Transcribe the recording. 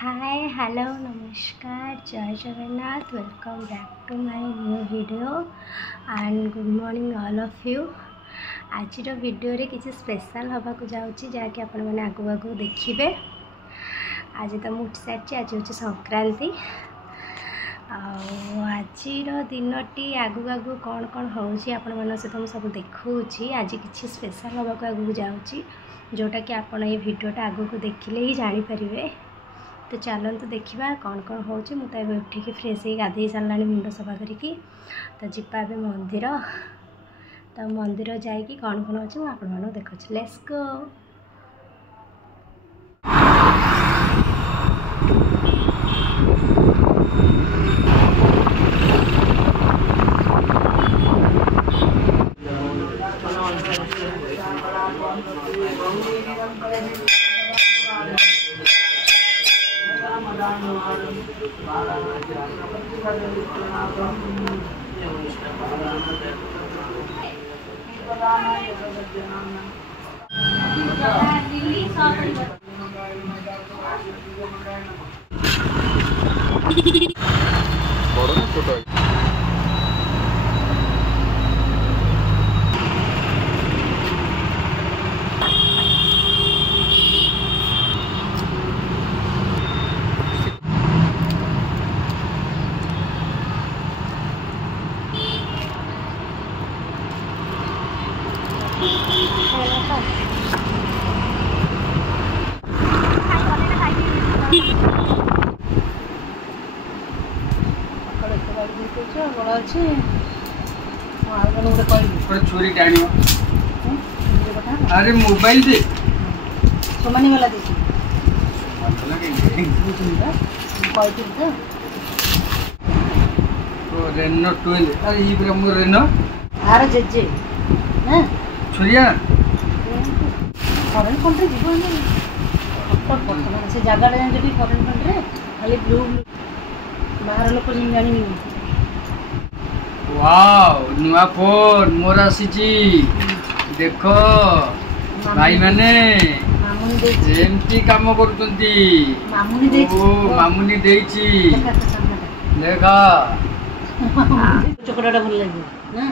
हाय hello नमस्कार जय Jagannath welcome back to my new video and good morning all of you. आज video रे किसी स्पेशल हवा को जाऊँगी जहाँकि आपण मैंने आगु आगु देखिए। आज तो मुझ सारी आज हूँ संक्रांति आज दिनटी आगु आगु कौन कौन हो सहित मुझे सब देखा। आज किसी स्पेशल हवा को आगू जाऊँगी जोटा कि आपण ये वीडियोटा आगू को देखिले ही जानीपर। तो चलते देखा कौन कौन हो मुझे उठिकी फ्रेश ही गाधे सारा मुंड सफा करी तो जीपा मंदिर। तो मंदिर जाकि कौन कौन अच्छे मुझे देखा। Let's go. छुरी टाणी अरे मोबाइल दे सोमानी वाला दे रेनो टुइल अरे ई ब्रह्म रेनो आर जेजे ना छुरिया फॉरेन कंट्री जीवन से जगह जानी फॉरेन कंट्री खाली ब्लू बाहर लोक जानी। वाओ नुआ फोन मोर आसी देख भाई मैंने जेमती काम करुचंती मामुनी देची देखा चोकड़ा भल लगे ना।